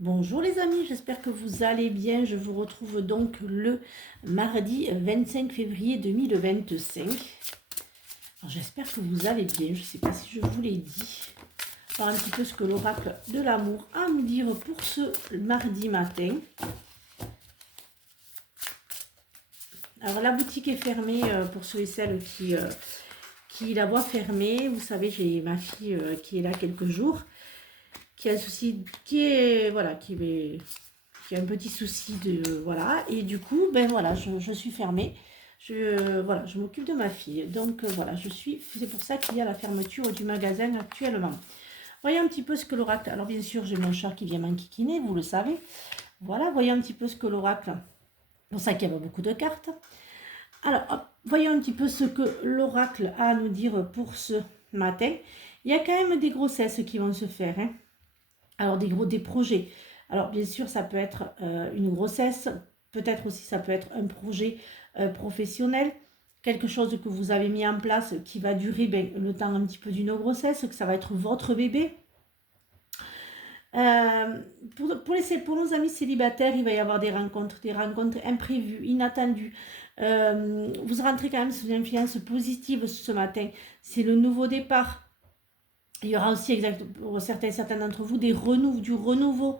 Bonjour les amis, j'espère que vous allez bien. Je vous retrouve donc le mardi 25 février 2025. Alors j'espère que vous allez bien, je ne sais pas si je vous l'ai dit. Voir un petit peu ce que l'oracle de l'amour a à nous dire pour ce mardi matin. Alors la boutique est fermée pour ceux et celles qui la voient fermée. Vous savez, j'ai ma fille qui est là quelques jours, qui a un souci, qui a un petit souci de voilà, et du coup ben voilà, je suis fermée. Je m'occupe de ma fille, donc voilà, c'est pour ça qu'il y a la fermeture du magasin actuellement. Voyez un petit peu ce que l'oracle, alors bien sûr j'ai mon chat qui vient m'enquiquiner, vous le savez. Voilà, voyez un petit peu ce que l'oracle, c'est pour ça qu'il y a beaucoup de cartes. Alors hop, voyons un petit peu ce que l'oracle a à nous dire pour ce matin. Il y a quand même des grossesses qui vont se faire, hein. Alors des projets. Alors bien sûr, ça peut être une grossesse, peut-être aussi ça peut être un projet professionnel, quelque chose que vous avez mis en place qui va durer le temps un petit peu d'une grossesse, que ça va être votre bébé. Pour nos amis célibataires, il va y avoir des rencontres imprévues, inattendues. Vous rentrez quand même sous une influence positive ce matin. C'est le nouveau départ. Il y aura aussi, pour certains d'entre vous, du renouveau.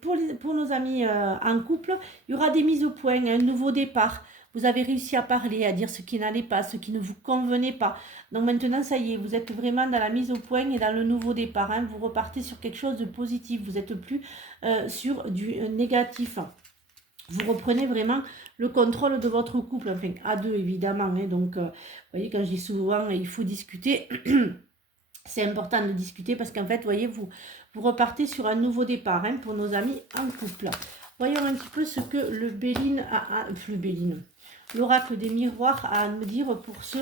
Pour nos amis en couple, il y aura des mises au point, un nouveau départ. Vous avez réussi à parler, à dire ce qui n'allait pas, ce qui ne vous convenait pas. Donc maintenant, ça y est, vous êtes vraiment dans la mise au point et dans le nouveau départ, hein. Vous repartez sur quelque chose de positif. Vous n'êtes plus sur du négatif. Vous reprenez vraiment le contrôle de votre couple, enfin à deux évidemment, hein. Donc, vous voyez, quand je dis souvent, il faut discuter. C'est important de discuter parce qu'en fait, vous voyez, vous repartez sur un nouveau départ, hein, pour nos amis en couple. Voyons un petit peu ce que l'oracle des miroirs a à nous dire pour ce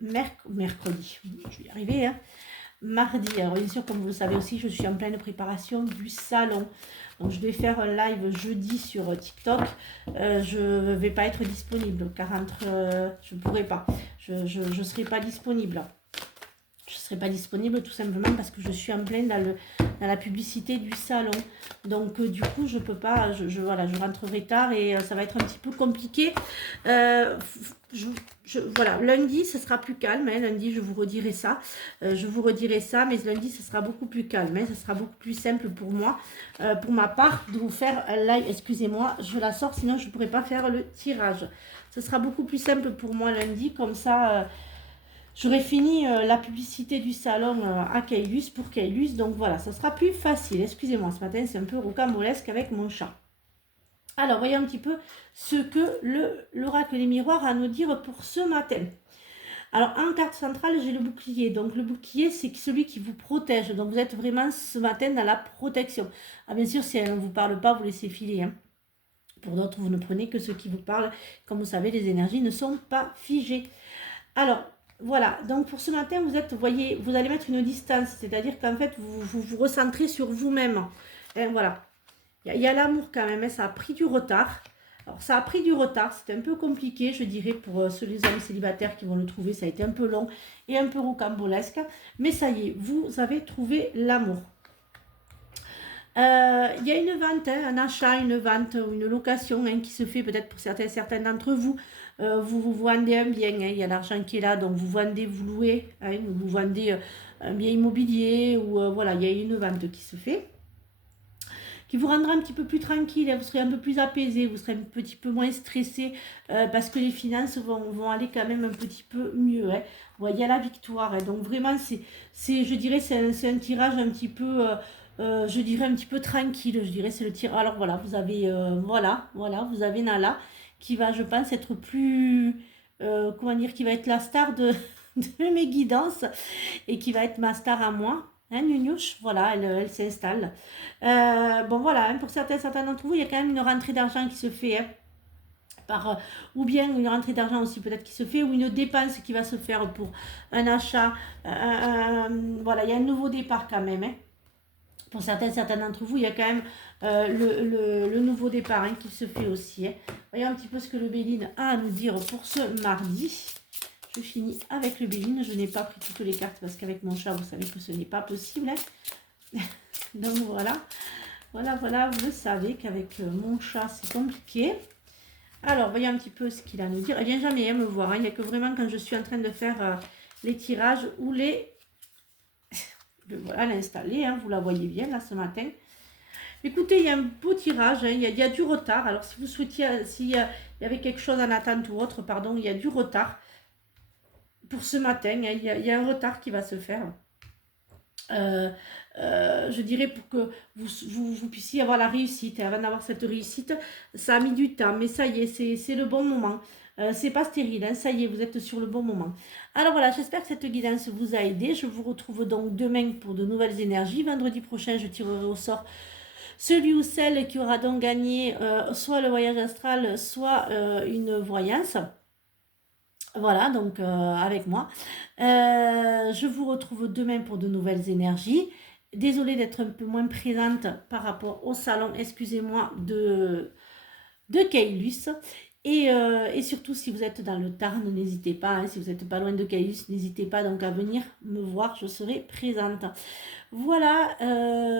mercredi. Je vais y arriver, hein. Mardi. Alors bien sûr, comme vous le savez aussi, je suis en pleine préparation du salon. Donc je vais faire un live jeudi sur TikTok. Je ne vais pas être disponible car je ne pourrai pas. Je ne serai pas disponible. Je ne serai pas disponible tout simplement parce que je suis en plein dans la publicité du salon. Donc du coup, je peux pas, voilà, je rentrerai tard et ça va être un petit peu compliqué. Voilà, lundi, ce sera plus calme, hein. Lundi, je vous redirai ça. Mais lundi, ce sera beaucoup plus calme, hein. Ce sera beaucoup plus simple pour moi, pour ma part, de vous faire un live. Excusez-moi, je la sors, sinon je ne pourrai pas faire le tirage. Ce sera beaucoup plus simple pour moi lundi, comme ça... j'aurai fini la publicité du salon à Caylus pour Caylus, donc voilà, ça sera plus facile. Excusez-moi, ce matin c'est un peu rocambolesque avec mon chat. Alors, voyons un petit peu ce que l'oracle des miroirs a à nous dire pour ce matin. Alors, en carte centrale, j'ai le bouclier. Donc, le bouclier, c'est celui qui vous protège. Donc, vous êtes vraiment ce matin dans la protection. Ah, bien sûr, si elle ne vous parle pas, vous laissez filer, hein. Pour d'autres, vous ne prenez que ce qui vous parle. Comme vous savez, les énergies ne sont pas figées. Alors, voilà, donc pour ce matin, voyez, vous allez mettre une distance, c'est-à-dire qu'en fait, vous recentrez sur vous-même. Voilà, il y a l'amour quand même, hein, ça a pris du retard. Alors, ça a pris du retard, c'était un peu compliqué, je dirais, pour les hommes célibataires qui vont le trouver. Ça a été un peu long et un peu rocambolesque. Mais ça y est, vous avez trouvé l'amour. Il y a une vente, hein, un achat, une vente ou une location, hein, qui se fait peut-être pour certains d'entre vous. Vous vendez un bien, hein, il y a l'argent qui est là, donc vous vendez, vous louez, hein, vous vendez un bien immobilier ou voilà, il y a une vente qui se fait, qui vous rendra un petit peu plus tranquille, hein, vous serez un peu plus apaisé, vous serez un petit peu moins stressé parce que les finances vont aller quand même un petit peu mieux, hein. Bon, il y a la victoire, hein, donc vraiment je dirais c'est un tirage un petit peu je dirais un petit peu tranquille, je dirais c'est le tirage. Alors voilà, vous avez vous avez Nala qui va, je pense, être plus comment dire, qui va être la star de mes guidances et qui va être ma star à moi. Hein, Nunuche, voilà, elle s'installe. Bon, voilà, hein, pour certains d'entre vous, il y a quand même une rentrée d'argent qui se fait, hein, ou bien une rentrée d'argent aussi peut-être qui se fait, ou une dépense qui va se faire pour un achat. Voilà, il y a un nouveau départ quand même, hein. Pour certains d'entre vous, il y a quand même le nouveau départ, hein, qui se fait aussi, hein. Voyons un petit peu ce que le Béline a à nous dire pour ce mardi. Je finis avec le Béline. Je n'ai pas pris toutes les cartes parce qu'avec mon chat, vous savez que ce n'est pas possible, hein. Donc voilà. Voilà, voilà, vous le savez qu'avec mon chat, c'est compliqué. Alors, voyons un petit peu ce qu'il a à nous dire. Elle vient jamais me voir, hein. Il n'y a que vraiment quand je suis en train de faire les tirages ou les... Voilà, l'installer, hein, vous la voyez bien là ce matin. Écoutez, il y a un beau tirage, hein, il y a du retard. Alors, si vous souhaitiez, s'il y avait quelque chose en attente ou autre, pardon, il y a du retard pour ce matin. Hein, il y a un retard qui va se faire. Je dirais pour que vous puissiez avoir la réussite. Avant d'avoir cette réussite, ça a mis du temps, mais ça y est, c'est le bon moment. C'est pas stérile, hein, ça y est, vous êtes sur le bon moment. Alors voilà, j'espère que cette guidance vous a aidé. Je vous retrouve donc demain pour de nouvelles énergies. Vendredi prochain, je tirerai au sort celui ou celle qui aura donc gagné soit le voyage astral, soit une voyance. Voilà, donc avec moi. Je vous retrouve demain pour de nouvelles énergies. Désolée d'être un peu moins présente par rapport au salon, excusez-moi, de Kailus. Et surtout, si vous êtes dans le Tarn, n'hésitez pas, hein, si vous n'êtes pas loin de Kailus, n'hésitez pas donc à venir me voir, je serai présente. Voilà,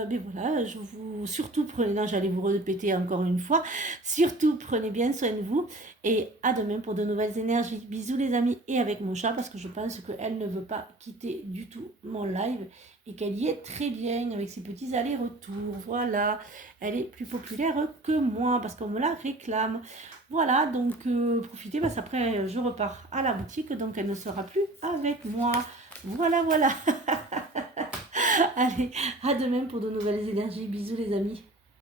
mais voilà, je vous surtout prenez, non, j'allais vous répéter encore une fois, surtout prenez bien soin de vous et à demain pour de nouvelles énergies. Bisous les amis et avec mon chat parce que je pense qu'elle ne veut pas quitter du tout mon live et qu'elle y est très bien avec ses petits allers-retours. Voilà, elle est plus populaire que moi parce qu'on me la réclame. Voilà, donc profitez parce qu'après je repars à la boutique donc elle ne sera plus avec moi. Voilà, voilà. Allez, à demain pour de nouvelles énergies. Bisous les amis.